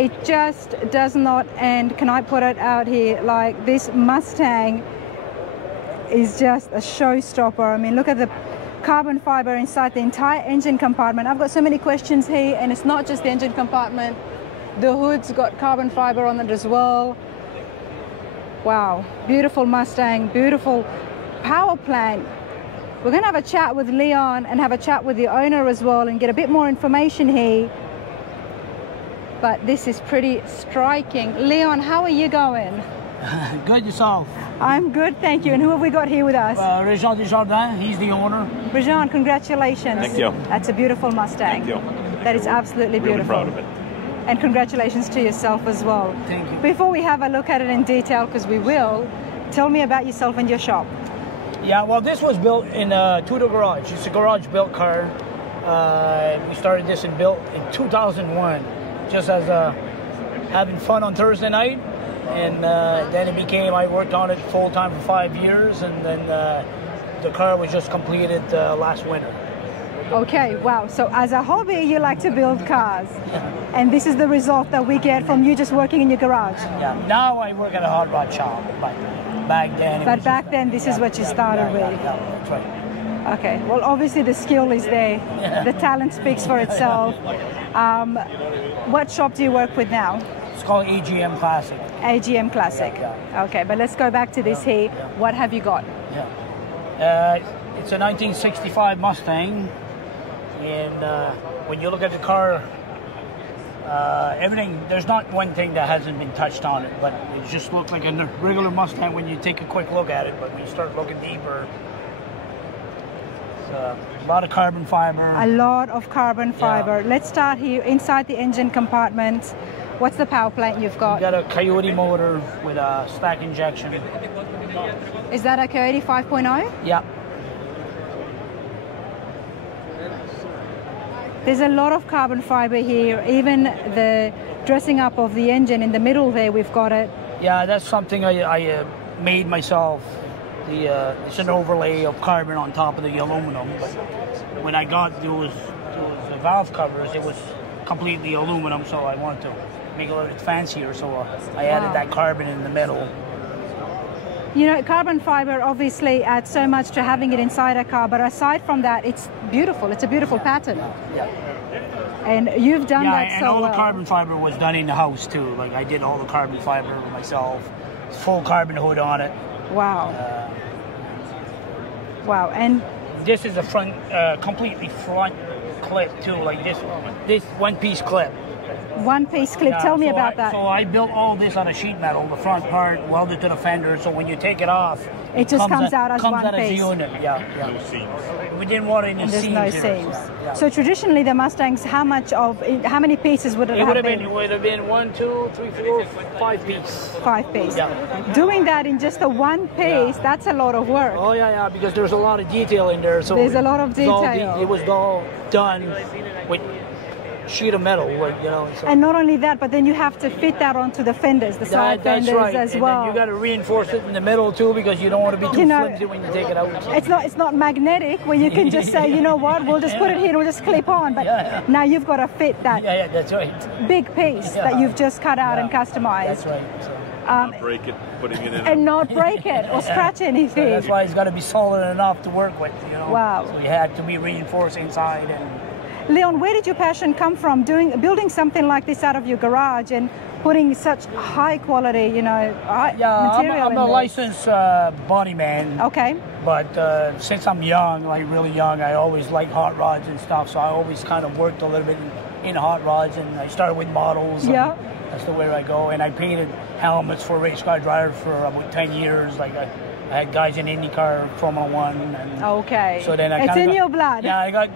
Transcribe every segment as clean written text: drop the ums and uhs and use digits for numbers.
it just does not end. Can I put it out here? Like, this Mustang is just a showstopper. I mean, look at the carbon fiber inside the entire engine compartment. I've got so many questions here, and it's not just the engine compartment. The hood's got carbon fiber on it as well. Wow, beautiful Mustang, beautiful power plant. We're going to have a chat with Leon and have a chat with the owner as well and get a bit more information here. But this is pretty striking. Leon, how are you going? Good, yourself? I'm good, thank you. And who have we got here with us? Réjean Desjardins, he's the owner. Réjean, congratulations. Thank you. That's a beautiful Mustang. Thank you. That is absolutely beautiful. Really proud of it. And congratulations to yourself as well. Thank you. Before we have a look at it in detail, because we will, tell me about yourself and your shop. Yeah, well, this was built in a two-door garage. It's a garage-built car. We started this and built in 2001, just as having fun on Thursday night. And then it became, I worked on it full-time for 5 years, and then the car was just completed last winter. Okay, wow. So as a hobby, you like to build cars. And this is the result that we get from you just working in your garage. Yeah, now I work at a hot rod shop, but back then... But back then, this is what you started with. Yeah, that's right. Okay, well, obviously the skill is there. The talent speaks for itself. What shop do you work with now? It's called AGM Classic. AGM Classic. Okay, but let's go back to this here. What have you got? Yeah. It's a 1965 Mustang. And when you look at the car, everything, there's not one thing that hasn't been touched on it, but it just looks like a regular Mustang when you take a quick look at it, but when you start looking deeper, it's a lot of carbon fiber. A lot of carbon fiber. Yeah. Let's start here inside the engine compartment. What's the power plant you've got? We've got a Coyote motor with a stack injection. Is that a Coyote 5.0? Yeah. There's a lot of carbon fiber here, even the dressing up of the engine in the middle there, we've got it. Yeah, that's something I made myself. It's an overlay of carbon on top of the aluminum, but when I got those valve covers, it was completely aluminum, so I wanted to make it a little bit fancier, so I added that carbon in the middle. You know, carbon fiber obviously adds so much to having it inside a car, but aside from that, it's beautiful. It's a beautiful pattern. Yeah. And you've done that so well. And all the carbon fiber was done in the house too. Like, I did all the carbon fiber myself. Full carbon hood on it. Wow. Wow. And this is a front, completely front clip too. Like this one-piece clip. One-piece clip. Tell me about that. So I built all this on a sheet metal, the front part welded to the fender, so when you take it off, it just comes out as one piece. Comes out as a unit, yeah. No seams. We didn't want any seams. There's no seams. Yeah. So traditionally the Mustangs, how many pieces would it have been? It would have been 1, 2, 3, 4, 5 pieces. 5 pieces. Yeah. Doing that in just a one piece, that's a lot of work. Oh yeah, because there's a lot of detail in there. So there's a lot of detail. It was all done with sheet of metal, So. And not only that, but then you have to fit that onto the fenders, the side fenders as and well. Then you got to reinforce it in the middle too, because you don't want to be too flimsy when you take it out. It's not magnetic where you can just say, you know what, we'll just put it here and we'll just clip on. But now you've got to fit that. Yeah, that's right. Big piece that you've just cut out and customized. That's right. So. Not break it, putting it in. And not break it or scratch anything. So that's why it's got to be solid enough to work with, Wow. So you had to be reinforced inside. And Leon, where did your passion come from, building something like this out of your garage and putting such high quality, material I'm a licensed body man. Okay. But since I'm young, like really young, I always liked hot rods and stuff, so I always kind of worked a little bit in hot rods, and I started with models. Yeah. That's the way I go. And I painted helmets for race car drivers for about 10 years. Like I had guys in IndyCar, Formula 1. And okay. So then it's in your blood. Yeah,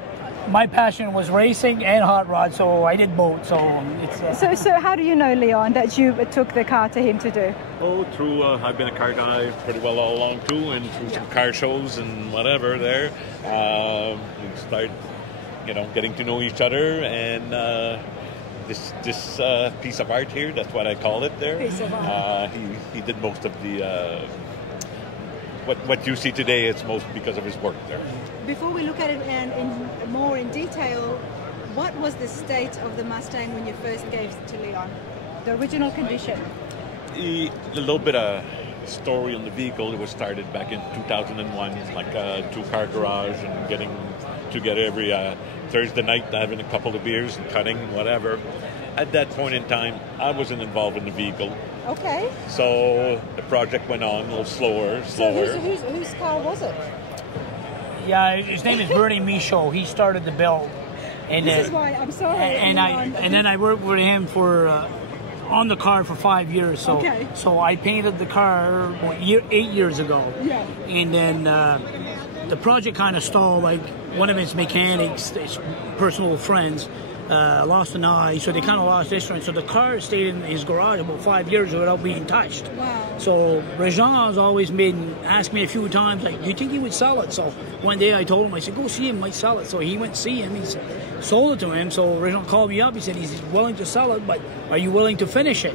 my passion was racing and hot rods, so I did both. So it's. So how do you know, Leon, that you took the car to him to do? Oh, through I've been a car guy pretty well all along too, and through some car shows and whatever. There, we started, getting to know each other, and this piece of art here. That's what I call it. There, piece of art. He did most of the. What you see today, it's most because of his work there. Before we look at it more in detail, what was the state of the Mustang when you first gave it to Leon? the original condition? A little bit of story on the vehicle. It was started back in 2001, like a two-car garage, and getting together every Thursday night, having a couple of beers and cutting, whatever. At that point in time, I wasn't involved in the vehicle. Okay. So the project went on a little slower. So whose car was it? Yeah, his name is Bernie Michaud. He started the build. And this is why I'm sorry. And then I worked with him for on the car for 5 years. So okay. So I painted the car 8 years ago. Yeah. And then the project kind of stalled. Like one of his mechanics, his personal friends, lost an eye, so they kind of lost this one. So the car stayed in his garage about 5 years without being touched. Wow. So Réjean has always asked me a few times, like, do you think he would sell it? So one day I told him, I said, go see him, might sell it. So he went to see him, he sold it to him. So Réjean called me up, he said he's willing to sell it, but are you willing to finish it?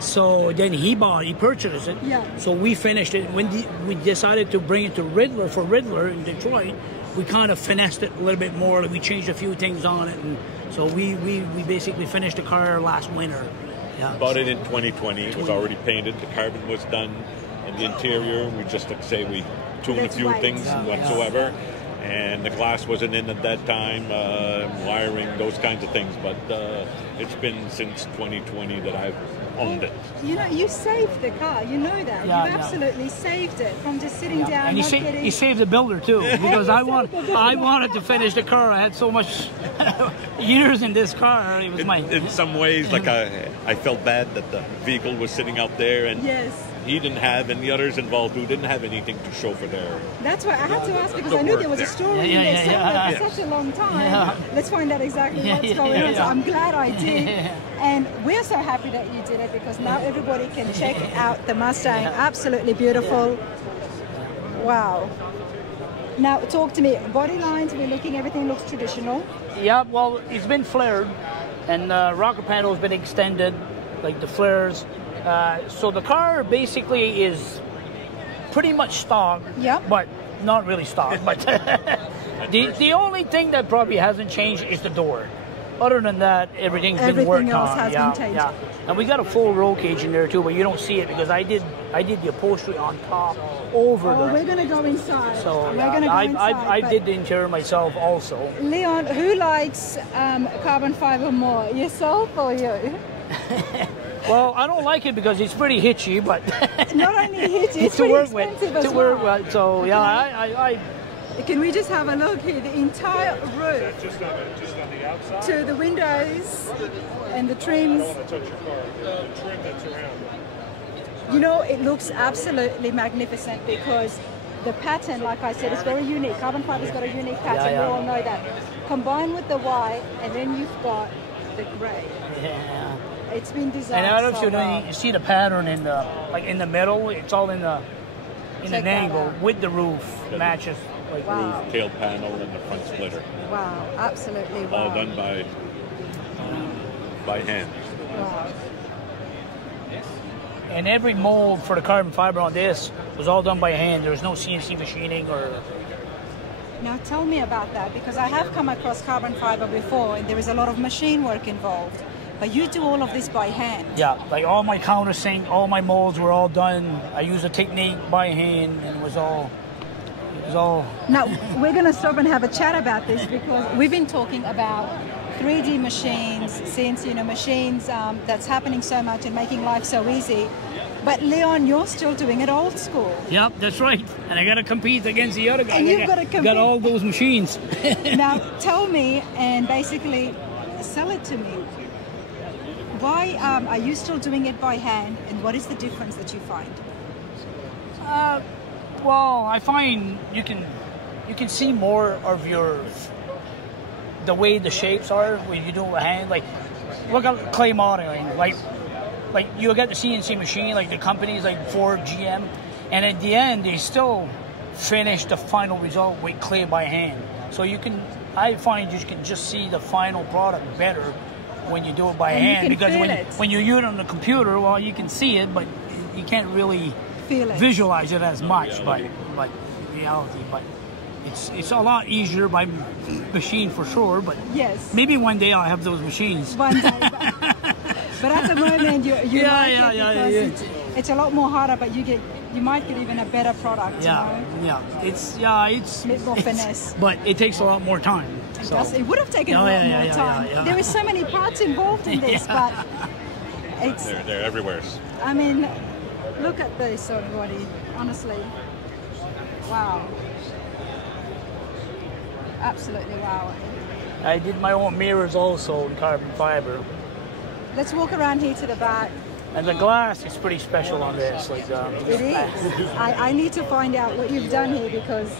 So then he purchased it. Yeah. So we finished it. When we decided to bring it to Riddler in Detroit, we kind of finessed it a little bit more. We changed a few things on it, and so we basically finished the car last winter. Yeah. Bought it in 2020. It was already painted. The carbon was done, and the interior, we just, like say, we tuned a few things whatsoever. And the glass wasn't in at that time, wiring, those kinds of things. But it's been since 2020 that I've owned it. You know, you saved the car. You know that. Yeah, you absolutely saved it from just sitting down. And he saved the builder too, because I wanted to finish the car. I had so much years in this car. It was in some ways, like I felt bad that the vehicle was sitting out there, and yes. He didn't have, and the others involved who didn't have anything to show for their. That's why I had to ask, because I knew there was a story in there somewhere for such a long time. Yeah. Let's find out exactly what's going on. So I'm glad I did. And we're so happy that you did it, because now everybody can check out the Mustang. Absolutely beautiful. Wow. Now talk to me. Body lines, we're looking, everything looks traditional. Yeah, well, it's been flared, and rocker panel has been extended, like the flares. So the car basically is pretty much stock, but not really stock. But the only thing that probably hasn't changed is the door. Other than that, everything's been worked on. Everything else has been changed. Yeah. And we got a full roll cage in there too, but you don't see it because I did the upholstery on top over there. We're gonna go inside. So we're gonna go inside. I did the interior myself also. Leon, who likes carbon fiber more, yourself or you? Well, I don't like it because it's pretty hitchy, but not only hitchy, it's to work with. To work with. So yeah, I can we just have a look here? The entire roof, just on the outside, to the windows and the trims. I want to touch your car. The trim that's around it. You know, it looks absolutely magnificent because the pattern, like I said, is very unique. Carbon fiber's got a unique pattern. We all know that. Combined with the white, and then you've got the grey. Yeah. It's been designed. And I don't know if you see the pattern in the middle. It's all in an angle with the roof matches. Like roof, tail panel, and the front splitter. Wow, absolutely wow. All done by hand. Wow. And every mold for the carbon fiber on this was all done by hand. There was no CNC machining or. Now tell me about that, because I have come across carbon fiber before, and there is a lot of machine work involved. But you do all of this by hand. Yeah, like all my countersink, all my molds were all done. I used a technique by hand, and it was all. Now we're going to stop and have a chat about this, because we've been talking about 3D machines, CNC machines. That's happening so much and making life so easy. But Leon, you're still doing it old school. Yep, that's right. And I got to compete against the other guy. And you've got to compete. Got all those machines. Now tell me, and basically sell it to me. Why are you still doing it by hand, and what is the difference that you find? Well, I find you can see more of the way the shapes are when you do it by hand. Like look at clay modeling, like you get the CNC machine, like the companies like Ford, GM, and at the end they still finish the final result with clay by hand. So I find you can just see the final product better when you do it by hand, because when you use it on the computer, well, you can see it, but you can't really visualize it as much. But reality, but it's a lot easier by machine for sure. But yes, maybe one day I'll have those machines. One day. But at the moment, you Yeah, like yeah, it yeah, because it's a lot more harder, but you might get even a better product. Yeah, you know? it's a bit more finesse. but it takes a lot more time. So. It would have taken a lot more time. There were so many parts involved in this, but it's They're everywhere. I mean, look at this sort of body, honestly. Wow. Absolutely wow. I did my own mirrors also in carbon fiber. Let's walk around here to the back. And the glass is pretty special on this. Like, it is. I need to find out what you've done here because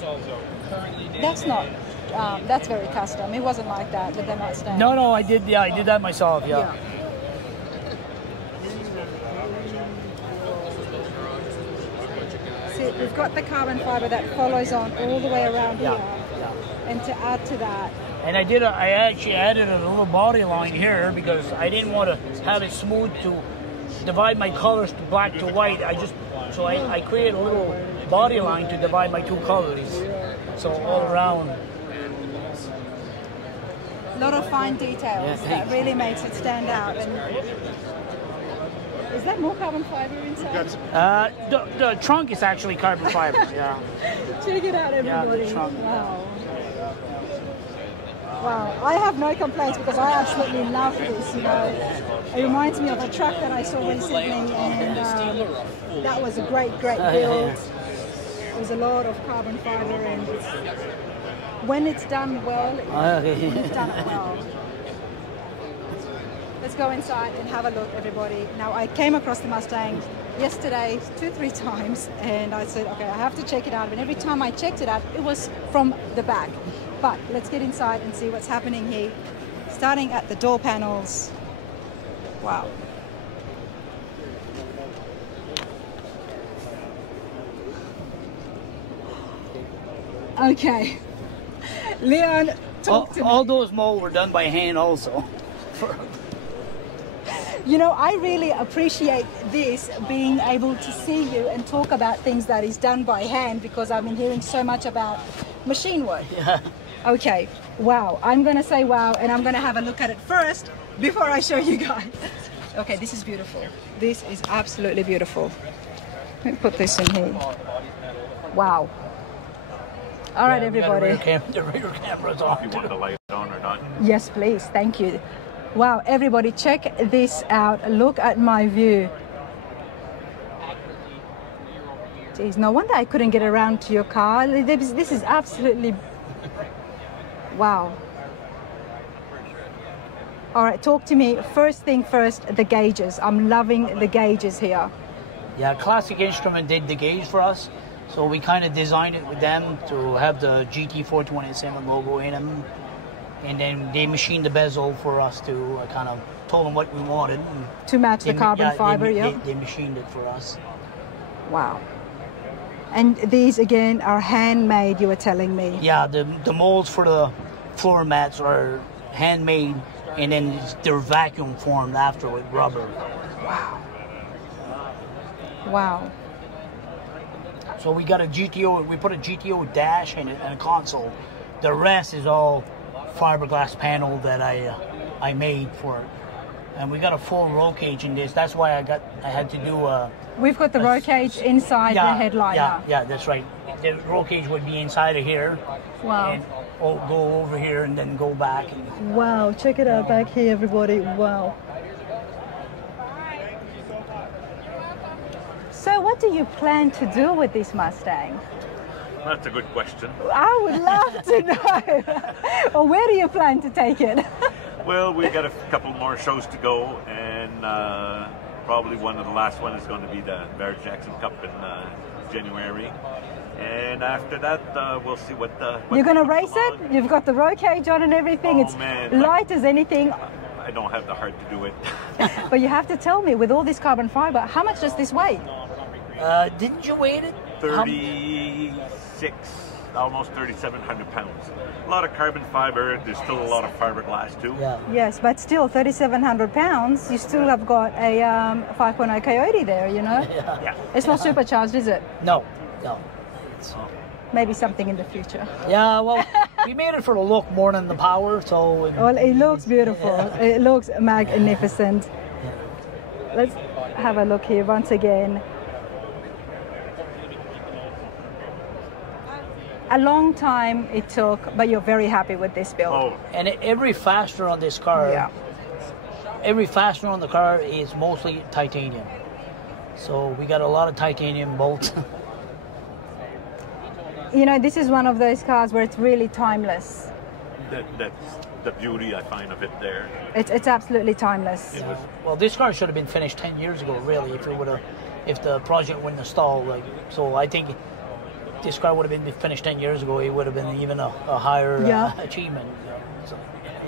that's not, that's very custom. It wasn't like that with the Mustang. No, I did that myself, yeah. See, we've got the carbon fiber that follows on all the way around here. And to add to that. And I actually added a little body line here because I didn't want to have it smooth to divide my colors to black to white. I created a little body line to divide my two colors. So all around. A lot of fine details that really makes it stand out. And is that more carbon fiber inside? The trunk is actually carbon fiber, yeah. Check it out, everybody. Yeah, the trunk. Wow. Wow, I have no complaints because I absolutely love this, you know. It reminds me of a truck that I saw recently and that was a great build. It was a lot of carbon fiber and when it's done well, it's done it well. Let's go inside and have a look, everybody. Now, I came across the Mustang yesterday 2-3 times and I said, okay, I have to check it out. And every time I checked it out, it was from the back. But let's get inside and see what's happening here. Starting at the door panels. Wow. Okay. Leon, talk to me. All those molds were done by hand also. You know, I really appreciate this, being able to see you and talk about things that is done by hand because I've been hearing so much about machine work. Yeah. Okay, wow. I'm going to say wow, and I'm going to have a look at it first before I show you guys. Okay, this is beautiful. This is absolutely beautiful. Let me put this in here. Wow. All right, everybody. The rear camera's on. You want the light on or not? Yes, please. Thank you. Wow, everybody, check this out. Look at my view. Jeez, no wonder I couldn't get around to your car. This is absolutely... Wow. All right, talk to me. First thing first, the gauges. I'm loving the gauges here. Yeah, Classic Instrument did the gauge for us. So we kind of designed it with them to have the GT427 logo in them. And then they machined the bezel for us to kind of told them what we wanted. To match the carbon fiber, yeah. They machined it for us. Wow. And these, again, are handmade, you were telling me. Yeah, the molds for the floor mats are handmade, and then they're vacuum formed after with rubber. Wow. Wow. So we got a GTO, we put a GTO dash and a console. The rest is all fiberglass panel that I made for it. And we got a full roll cage in this. That's why I had to do a... We've got the roll cage inside the headliner. Yeah, that's right. The roll cage would be inside of here. Wow. And go over here and then go back. Wow, check it out back here, everybody. Wow. So what do you plan to do with this Mustang? That's a good question. I would love to know. Or where do you plan to take it? Well, we got a couple more shows to go, and probably one of the last one is going to be the Barrett Jackson Cup in January. And after that, we'll see what you're going to race it? You've got the roll cage on and everything. It's light as anything. I don't have the heart to do it. But you have to tell me, with all this carbon fiber, how much does this weigh? Didn't you weigh it? 36, almost 3,700 pounds. A lot of carbon fiber. There's still a lot of fiberglass too. Yeah. Yes, but still 3,700 pounds. You still have got a 5.0 Coyote there, you know? Yeah. It's not supercharged, is it? No. Maybe something in the future. Yeah, well, we made it for the look more than the power, so... Well, it looks beautiful. It looks magnificent. let's have a look here once again. A long time it took, but you're very happy with this build. Oh, And every fastener on this car, Yeah. every fastener on the car is mostly titanium. So we got a lot of titanium bolts. You know, this is one of those cars where it's really timeless. that's the beauty I find of it there. It's absolutely timeless. Well, this car should have been finished 10 years ago, really, if the project wouldn't have stalled. Like, so I think this car would have been finished 10 years ago. It would have been even a higher achievement. So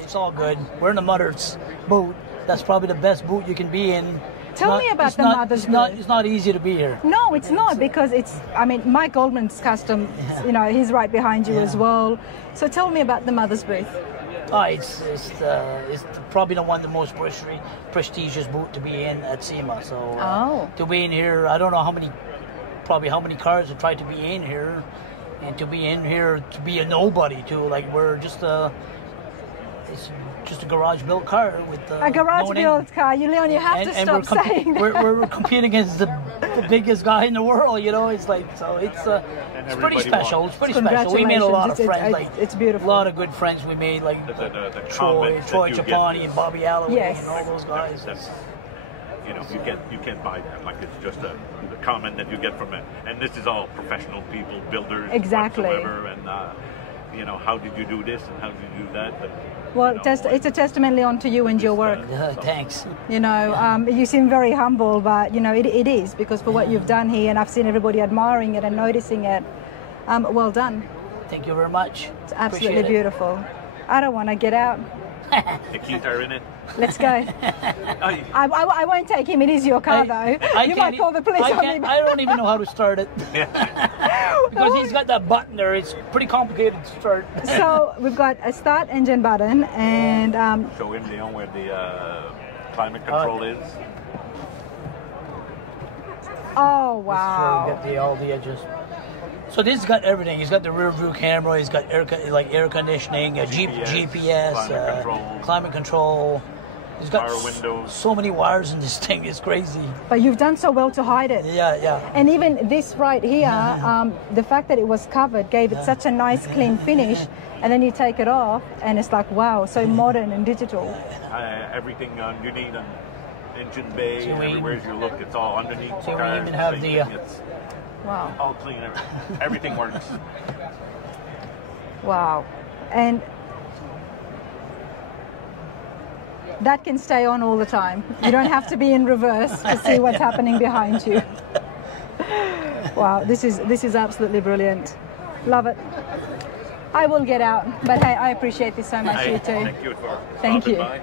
it's all good. We're in the mother's boot. That's probably the best boot you can be in. Tell me about the mother's boot. It's not easy to be here. No, it's not, because it's, I mean, Mike Goldman's custom, you know, he's right behind you as well. So tell me about the mother's booth. Oh, it's probably the most prestigious boot to be in at SEMA. So to be in here, I don't know how many cars have tried to be in here, and to be in here to be a nobody too. Like, we're just it's just a garage built car with a garage built car. Leon, you have to stop saying that. We're competing against the biggest guy in the world. You know, it's like, so it's pretty special. It's pretty special. We made a lot of friends. It's beautiful. A lot of good friends we made, like The Troy Chapani and Bobby Alloway and all those guys. You know, you can't buy that. Like, it's just the comment that you get from it. And this is all professional people, builders, whatsoever. And you know, how did you do this and how did you do that? But, well, you know, it's a testament, Leon, to you and your work. Thanks. You know, you seem very humble, but you know it is, because for what you've done here, and I've seen everybody admiring it and noticing it. Well done. Thank you very much. It's absolutely beautiful. I don't want to get out. The keys are in it. Let's go. I won't take him. It is your car, though. You might call the police on me. I don't even know how to start it. Because he's got that button there. It's pretty complicated to start. So we've got a start engine button and... Show him, Leon, where the climate control is. Oh, wow. Get all the edges. So this has got everything. He's got the rear view camera. He's got air conditioning, GPS, climate control. He's got power windows. So many wires in this thing. It's crazy. But you've done so well to hide it. Yeah. And even this right here, the fact that it was covered gave it such a nice, clean finish. And then you take it off, and it's like, wow, so modern and digital. Everything underneath, engine bay, everywhere you look, it's all underneath. So we even have the... Wow. All clean. Everything works. Wow. And that can stay on all the time. You don't have to be in reverse to see what's happening behind you. Wow, this is absolutely brilliant. Love it. I will get out, but hey, I appreciate this so much, you too. Thank you for Thank you. by.